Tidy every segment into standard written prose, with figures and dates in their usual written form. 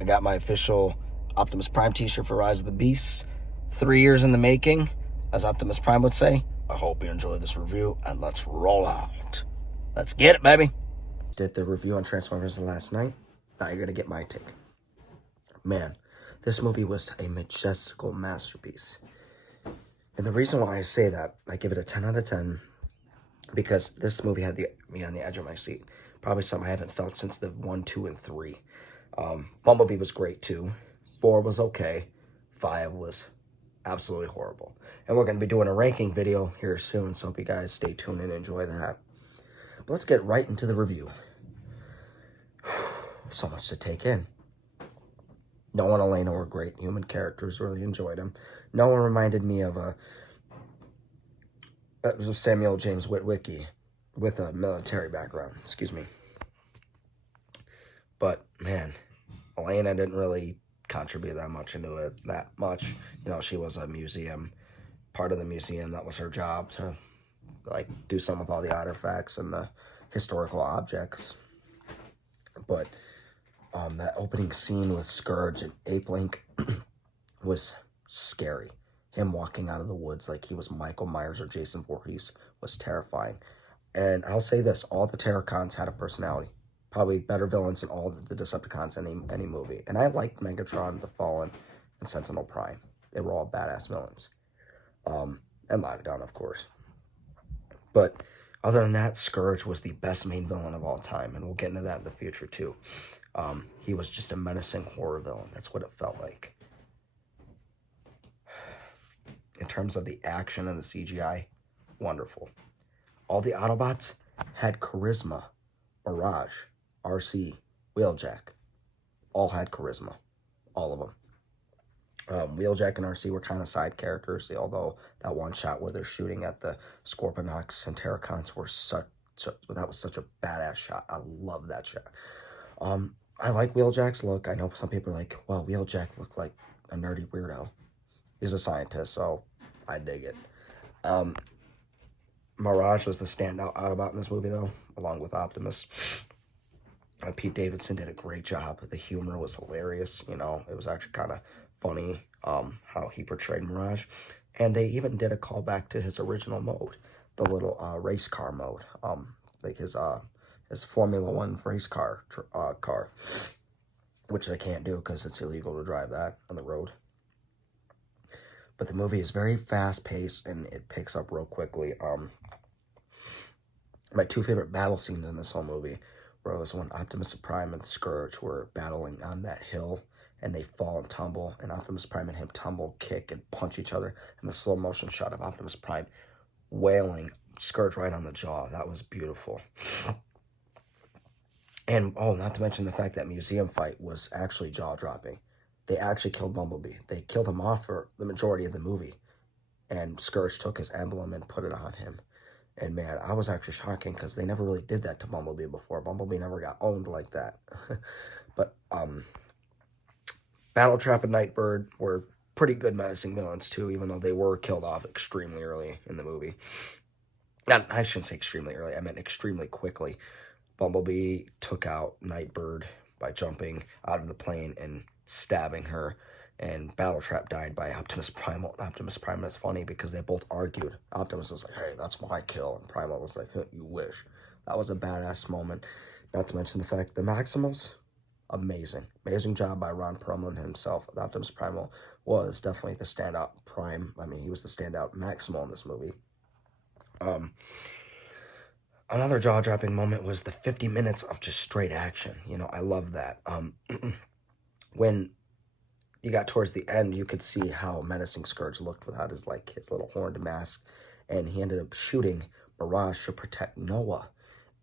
I got my official Optimus Prime t-shirt for Rise of the Beasts. 3 years in the making, as Optimus Prime would say. I hope you enjoy this review, and let's roll out. Let's get it, baby. Did the review on Transformers last night. Now you're going to get my take. Man, this movie was a majestical masterpiece. And the reason why I say that, I give it a 10 out of 10, because this movie had me on the edge of my seat. Probably something I haven't felt since the 1, 2, and 3. Bumblebee was great too. 4 was okay. 5 was absolutely horrible. And we're going to be doing a ranking video here soon, so hope you guys stay tuned and enjoy that. But let's get right into the review. So much to take in. Noah and Elena were great human characters. Really enjoyed them. Noah reminded me of Samuel James Witwicky with a military background. Excuse me. But, man, Elena didn't really contribute that much into it, You know, she was a part of the museum. That was her job to, like, do something with all the artifacts and the historical objects. But that opening scene with Scourge and Ape Link was scary. Him walking out of the woods like he was Michael Myers or Jason Voorhees was terrifying. And I'll say this, all the Terracons had a personality. Probably better villains than all the Decepticons in any movie. And I liked Megatron, The Fallen, and Sentinel Prime. They were all badass villains. And Lockdown, of course. But other than that, Scourge was the best main villain of all time. And we'll get into that in the future, too. He was just a menacing horror villain. That's what it felt like. In terms of the action and the CGI, wonderful. All the Autobots had charisma. Mirage, RC, Wheeljack, all had charisma. All of them. Wheeljack and RC were kind of side characters, although that one shot where they're shooting at the Scorponok and Terracons that was such a badass shot. I love that shot. I like Wheeljack's look. I know some people are like, well, Wheeljack looked like a nerdy weirdo. He's a scientist, so I dig it. Mirage was the standout Autobot in this movie, though, along with Optimus. Pete Davidson did a great job. The humor was hilarious. You know, it was actually kind of funny how he portrayed Mirage. And they even did a callback to his original mode, the little race car mode, like his Formula One race car, which I can't do because it's illegal to drive that on the road. But the movie is very fast-paced, and it picks up real quickly. My two favorite battle scenes in this whole movie was when Optimus Prime and Scourge were battling on that hill, and they fall and tumble, and Optimus Prime and him tumble, kick, and punch each other, and the slow-motion shot of Optimus Prime wailing Scourge right on the jaw. That was beautiful. And, not to mention the fact that museum fight was actually jaw-dropping. They actually killed Bumblebee. They killed him off for the majority of the movie. And Scourge took his emblem and put it on him. And man, I was actually shocking because they never really did that to Bumblebee before. Bumblebee never got owned like that. But Battletrap and Nightbird were pretty good menacing villains too, even though they were killed off extremely early in the movie. I shouldn't say extremely early. I meant extremely quickly. Bumblebee took out Nightbird by jumping out of the plane and stabbing her, and Battletrap died by Optimus Primal. Optimus Primal is funny because they both argued. Optimus was like, hey, that's my kill, and Primal was like, you wish. That was a badass moment. Not to mention the fact the Maximals, amazing job by Ron Perlman himself. Optimus Primal was definitely the standout Prime. I mean, he was the standout Maximal in this movie. Another jaw-dropping moment was the 50 minutes of just straight action. You know, I love that. When you got towards the end, you could see how menacing Scourge looked without his little horned mask. And he ended up shooting Mirage to protect Noah.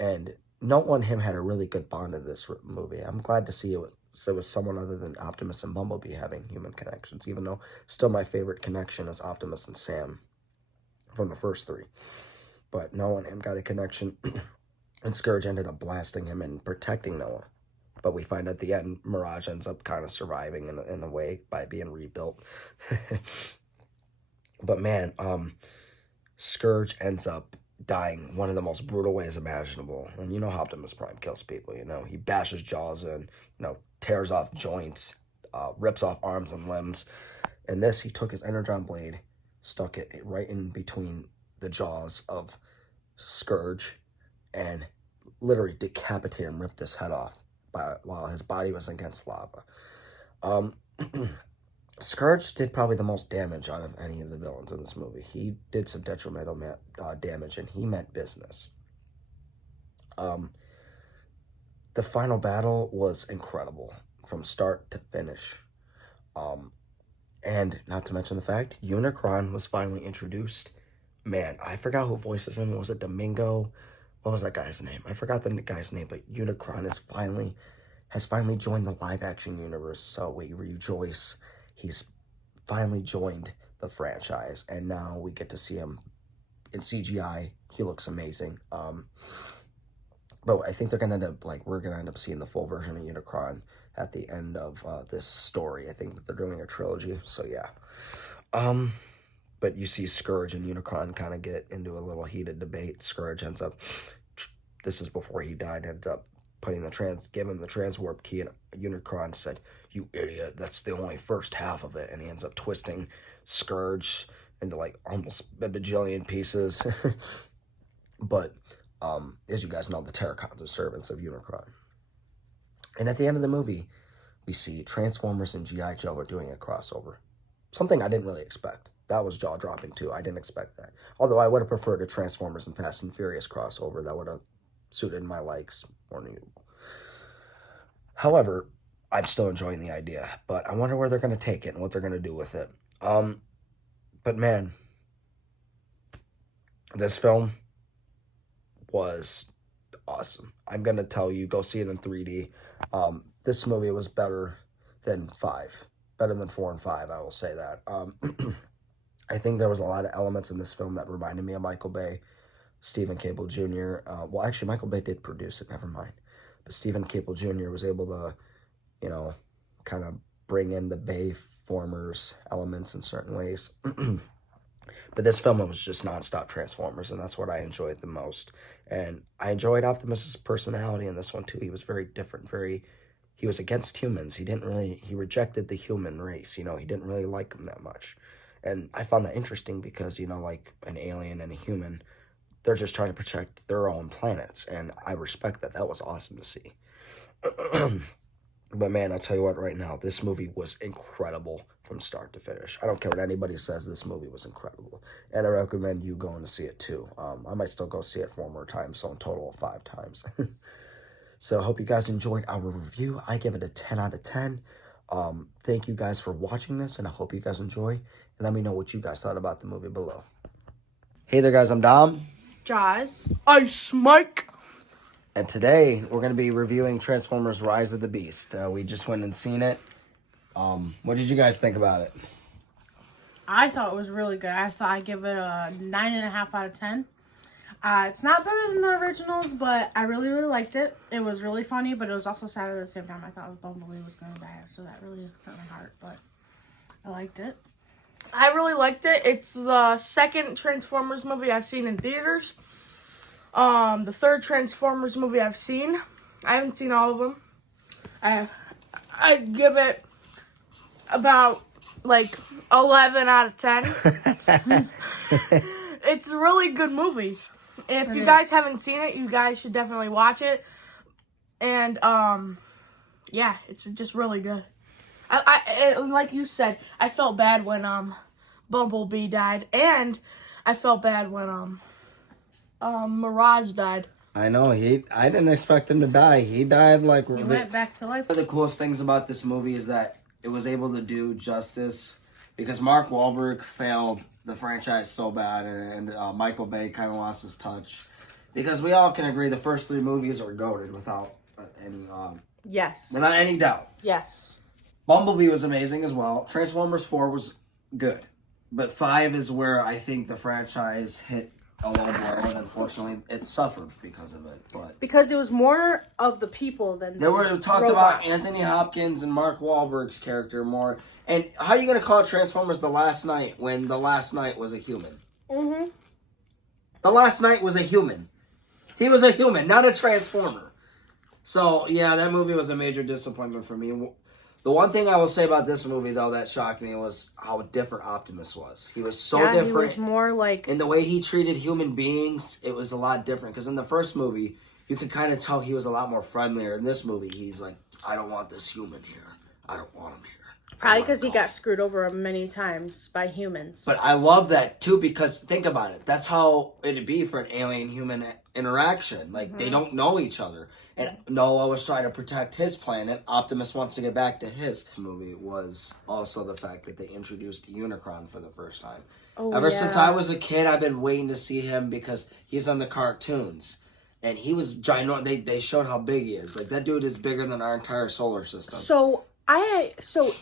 And Noah and him had a really good bond in this movie. I'm glad to see there was someone other than Optimus and Bumblebee having human connections, even though still my favorite connection is Optimus and Sam from the first 3. But Noah and him got a connection, and Scourge ended up blasting him and protecting Noah. But we find at the end, Mirage ends up kind of surviving in a way by being rebuilt. But man, Scourge ends up dying one of the most brutal ways imaginable. And you know how Optimus Prime kills people, you know. He bashes jaws in, you know, tears off joints, rips off arms and limbs. And this, he took his Energon blade, stuck it right in between the jaws of Scourge, and literally decapitated and ripped his head off while his body was against lava. Scourge did probably the most damage out of any of the villains in this movie. He did some detrimental damage, and he meant business. The final battle was incredible from start to finish. And not to mention the fact, Unicron was finally introduced. Man, I forgot who voices him. Was it Domingo? What was that guy's name? I forgot the guy's name, but Unicron has finally joined the live-action universe, so we rejoice. He's finally joined the franchise, and now we get to see him in CGI. He looks amazing. But I think they're gonna end up we're gonna end up seeing the full version of Unicron at the end of this story. I think that they're doing a trilogy, so yeah. But you see Scourge and Unicron kind of get into a little heated debate. Scourge ends up, this is before he died, ends up giving him the transwarp key, and Unicron said, "You idiot, that's the only first half of it," and he ends up twisting Scourge into almost a bajillion pieces. But as you guys know, the Terracons are servants of Unicron. And at the end of the movie, we see Transformers and G.I. Joe are doing a crossover. Something I didn't really expect. That was jaw-dropping too. I didn't expect that. Although I would have preferred a Transformers and Fast and Furious crossover. That would have suited my likes more than usual. However, I'm still enjoying the idea. But I wonder where they're going to take it and what they're going to do with it. But man, this film was awesome. I'm going to tell you, go see it in 3D. This movie was better than 5. Better than 4 and 5, I will say that. I think there was a lot of elements in this film that reminded me of Michael Bay, Stephen Cable Jr. Well, actually, Michael Bay did produce it, never mind. But Stephen Cable Jr. was able to, you know, kind of bring in the Bay-formers elements in certain ways. But this film was just nonstop Transformers, and that's what I enjoyed the most. And I enjoyed Optimus's personality in this one, too. He was very different, he was against humans. He rejected the human race, you know, he didn't really like them that much. And I found that interesting because, you know, like an alien and a human, they're just trying to protect their own planets. And I respect that. That was awesome to see. But man, I'll tell you what right now, this movie was incredible from start to finish. I don't care what anybody says, this movie was incredible. And I recommend you going to see it too. I might still go see it 4 more times, so in total 5 times. So I hope you guys enjoyed our review. I give it a 10 out of 10. Thank you guys for watching this, and I hope you guys enjoy. And let me know what you guys thought about the movie below. Hey there, guys. I'm Dom. Jaws. Ice Mike. And today, we're going to be reviewing Transformers Rise of the Beast. We just went and seen it. What did you guys think about it? I thought it was really good. I'd give it a 9.5 out of 10. It's not better than the originals, but I really, really liked it. It was really funny, but it was also sad at the same time. I thought Bumblebee was going to die, so that really hurt my heart, but I liked it. I really liked it. It's the second Transformers movie I've seen in theaters. The third Transformers movie I've seen. I haven't seen all of them. I'd give it about 11 out of 10. It's a really good movie. If you guys haven't seen it, you guys should definitely watch it. And yeah, it's just really good. I like you said, I felt bad when Bumblebee died, and I felt bad when Mirage died. I know, I didn't expect him to die. He died He went back to life. One of the coolest things about this movie is that it was able to do justice because Mark Wahlberg failed the franchise so bad, and Michael Bay kind of lost his touch. Because we all can agree the first 3 movies are goated without Yes. without any doubt. Yes. Bumblebee was amazing as well. Transformers 4 was good. But 5 is where I think the franchise hit a low blow, and unfortunately it suffered because of it. But Because it was more of the people than they were talked robots. about Anthony Hopkins and Mark Wahlberg's character more. And how are you going to call Transformers The Last Night when The Last Night was a human? Mm-hmm. The Last Knight was a human. He was a human, not a Transformer. So, yeah, that movie was a major disappointment for me. The one thing I will say about this movie, though, that shocked me was how different Optimus was. He was so different. He was more like... In the way he treated human beings, it was a lot different. Because in the first movie, you could kind of tell he was a lot more friendlier. In this movie, he's like, I don't want this human here. I don't want him here. Probably because he got screwed over many times by humans. But I love that, too, because think about it. That's how it'd be for an alien-human interaction. Like, they don't know each other. And Noah was trying to protect his planet. Optimus wants to get back to his. This movie was also the fact that they introduced Unicron for the first time. Ever since I was a kid, I've been waiting to see him because he's on the cartoons. And he was ginormous. They showed how big he is. Like, that dude is bigger than our entire solar system. So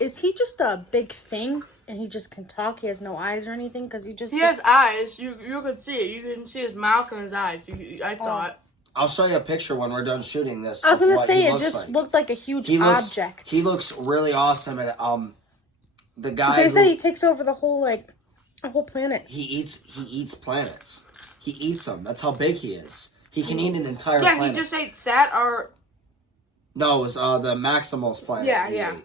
is he just a big thing? And he just can talk? He has no eyes or anything? Because he has eyes. You could see it. You can see his mouth and his eyes. I saw it. I'll show you a picture when we're done shooting this. I was going to say, it just looked like a huge object. He looks really awesome. And the guy they said he takes over the whole planet. He eats planets. He eats them. That's how big he is. He can eat an entire planet. Yeah, he just ate Sat or... No, it was the Maximals planet. Yeah. Ate.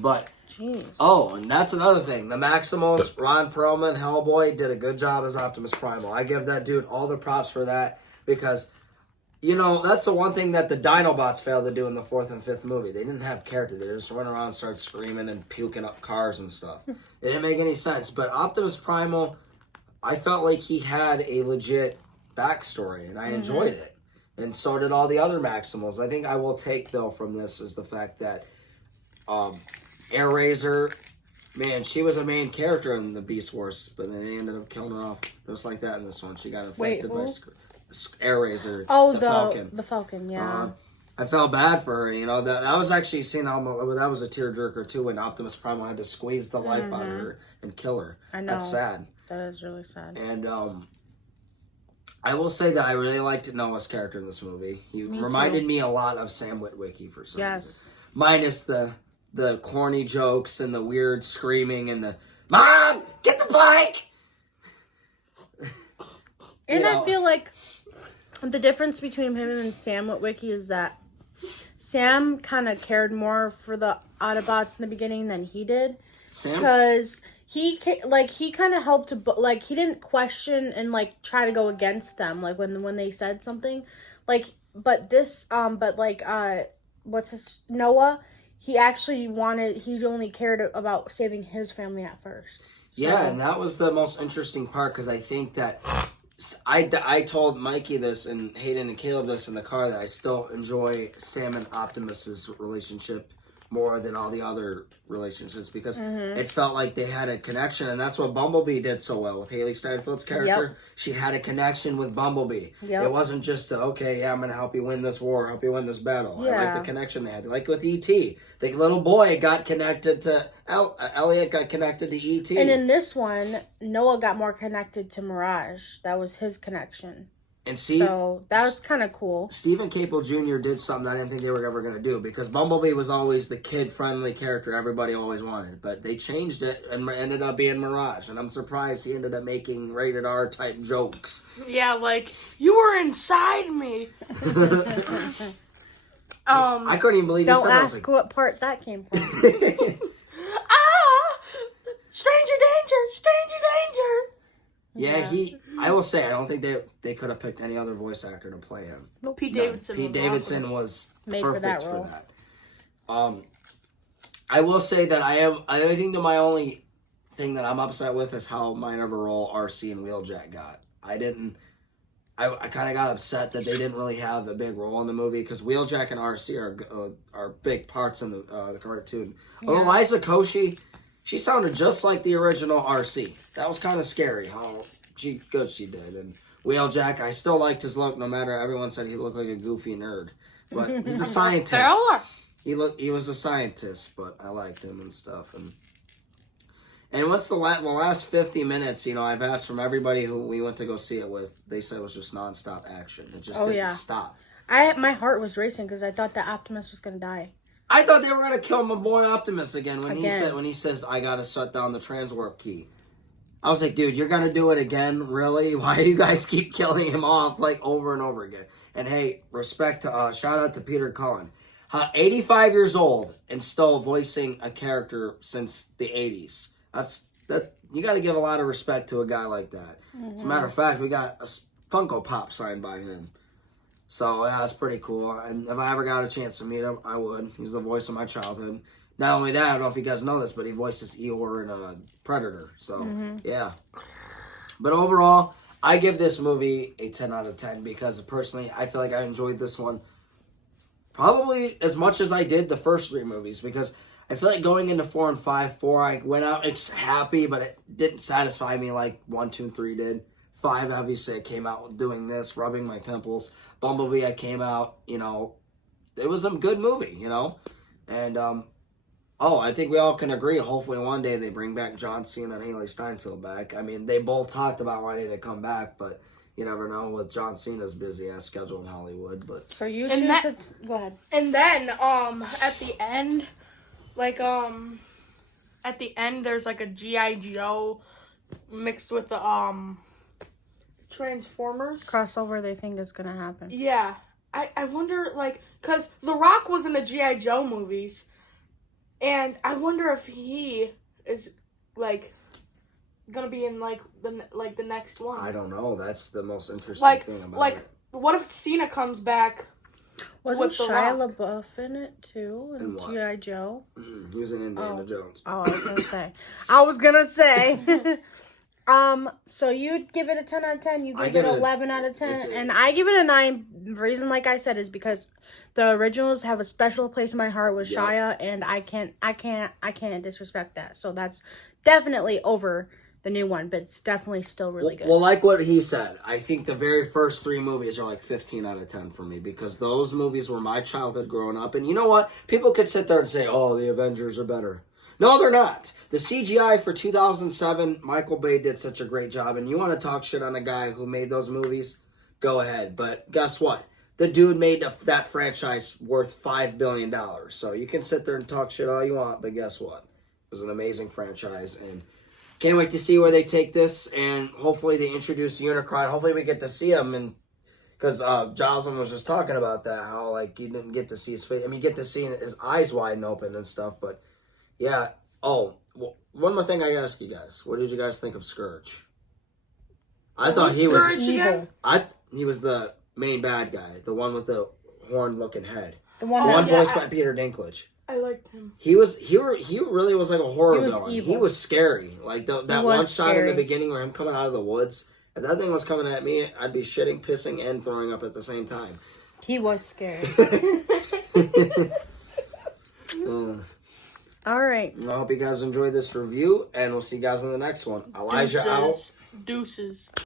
But... Jeez. Oh, and that's another thing. The Maximals, Ron Perlman, Hellboy, did a good job as Optimus Primal. I give that dude all the props for that. Because, that's the one thing that the Dinobots failed to do in the 4th and 5th movie. They didn't have character. They just went around and started screaming and puking up cars and stuff. It didn't make any sense. But Optimus Primal, I felt like he had a legit backstory, and I enjoyed it. And so did all the other Maximals. I think I will take, though, from this is the fact that Air Razor, man, she was a main character in the Beast Wars, but then they ended up killing her off just like that in this one. She got infected by Air Razor. Oh, the Falcon. The Falcon, yeah. I felt bad for her. That was actually that was a tearjerker too when Optimus Primal had to squeeze the life out of her and kill her. I know. That's sad. That is really sad. And I will say that I really liked Noah's character in this movie. He reminded me a lot of Sam Witwicky for some reason. Minus the corny jokes and the weird screaming and the "Mom, get the bike!" And I feel like the difference between him and Sam Witwicky is that Sam kind of cared more for the Autobots in the beginning than he did. Because he kind of helped to, he didn't question and, try to go against them, when they said something. Noah, he only cared about saving his family at first. So. Yeah, and that was the most interesting part, because I think that I told Mikey this and Hayden and Caleb this in the car that I still enjoy Sam and Optimus's relationship more than all the other relationships because it felt like they had a connection, and that's what Bumblebee did so well with Haley Steinfeld's character. Yep. She had a connection with Bumblebee. Yep. It wasn't just I'm going to help you win this war, help you win this battle. Yeah. I like the connection they had. Like with E.T., the little boy got connected to Elliot got connected to E.T. And in this one, Noah got more connected to Mirage. That was his connection. And see, so that was kind of cool. Stephen Caple Jr. did something I didn't think they were ever going to do because Bumblebee was always the kid-friendly character everybody always wanted. But they changed it and ended up being Mirage. And I'm surprised he ended up making rated R type jokes. Yeah, you were inside me. I couldn't even believe you said that. Don't ask what part that came from. Stranger danger! Yeah, I will say, I don't think they could have picked any other voice actor to play him. Well, Pete Davidson. Pete Davidson was made perfect for that. I will say that I think that my only thing that I'm upset with is how minor of a role RC and Wheeljack got. I kind of got upset that they didn't really have a big role in the movie because Wheeljack and RC are big parts in the cartoon. Yeah. Well, Eliza Koshy, she sounded just like the original RC. That was kind of scary how good she did. And Wheeljack, I still liked his look, no matter everyone said he looked like a goofy nerd. But he's a scientist. He was a scientist, but I liked him and stuff. And what's the last 50 minutes, I've asked from everybody who we went to go see it with, they said it was just nonstop action. It just didn't stop. My heart was racing because I thought that Optimus was going to die. I thought they were going to kill my boy Optimus again when he says, I got to shut down the transwarp key. I was like, dude, you're gonna do it again? Really? Why do you guys keep killing him off like over and over again? And hey, respect to shout out to Peter Cullen. 85 years old and still voicing a character since the 80s. That you got to give a lot of respect to a guy like that. As a matter of fact, we got a Funko Pop signed by him. So yeah, that's pretty cool. And if I ever got a chance to meet him, I would. He's the voice of my childhood. Not only that, I don't know if you guys know this, but he voices Eeyore in Predator. So yeah. But overall, I give this movie a 10 out of 10 because personally, I feel like I enjoyed this one probably as much as I did the first three movies, because I feel like going into 4 and 5, 4 I went out happy, but it didn't satisfy me like 1, 2, and 3 did. 5, obviously, I came out doing this, rubbing my temples. Bumblebee, I came out, it was a good movie, And, I think we all can agree, hopefully one day they bring back John Cena and Haley Steinfeld back. I mean, they both talked about wanting to come back, but you never know with John Cena's busy-ass schedule in Hollywood. But So you And choose that- go ahead. And then, at the end, at the end, there's like a G.I. Joe mixed with the, Transformers. Crossover they think is gonna happen. Yeah. I wonder, because The Rock was in the G.I. Joe movies, and I wonder if he is, gonna be in, the next one. I don't know. That's the most interesting thing about it. What if Cena comes back? Wasn't With The Shia LaBeouf in it too? In In what? G.I. Joe? He was in Indiana Jones. Oh, I was gonna say. So you'd give it a 10 out of 10. You I give give it it a- 11 out of it's 10, a- and I give it a 9. The reason, like I said, is because the originals have a special place in my heart with Yeah. Shia, and I can't disrespect that. So that's definitely over the new one, but it's definitely still really good. Well, like what he said, I think the very first three movies are like 15 out of 10 for me because those movies were my childhood growing up. And you know what? People could sit there and say, oh, the Avengers are better. No, they're not. The CGI for 2007, Michael Bay did such a great job. And you want to talk shit on a guy who made those movies? Go ahead. But guess what? The dude made that franchise worth $5 billion. So you can sit there and talk shit all you want, but guess what? It was an amazing franchise. And can't wait to see where they take this. And hopefully they introduce Unicron. Hopefully we get to see him. And because Jocelyn was just talking about that, how like you didn't get to see his face. I mean, you get to see his eyes wide open and stuff, but yeah. Oh, well, one more thing I gotta ask you guys. What did you guys think of Scourge? I thought he was Scourge again? he was the main bad guy, the one with the horn-looking head, The the one one that, yeah, voiced by Peter Dinklage. I liked him. He really was like a horror He was villain. evil. He was scary. Like that was one shot in the scary. beginning where him coming out of the woods. If that thing was coming at me, I'd be shitting, pissing, and throwing up at the same time. he was scary. All right. I hope you guys enjoyed this review, and we'll see you guys in the next one. Elijah out. Deuces.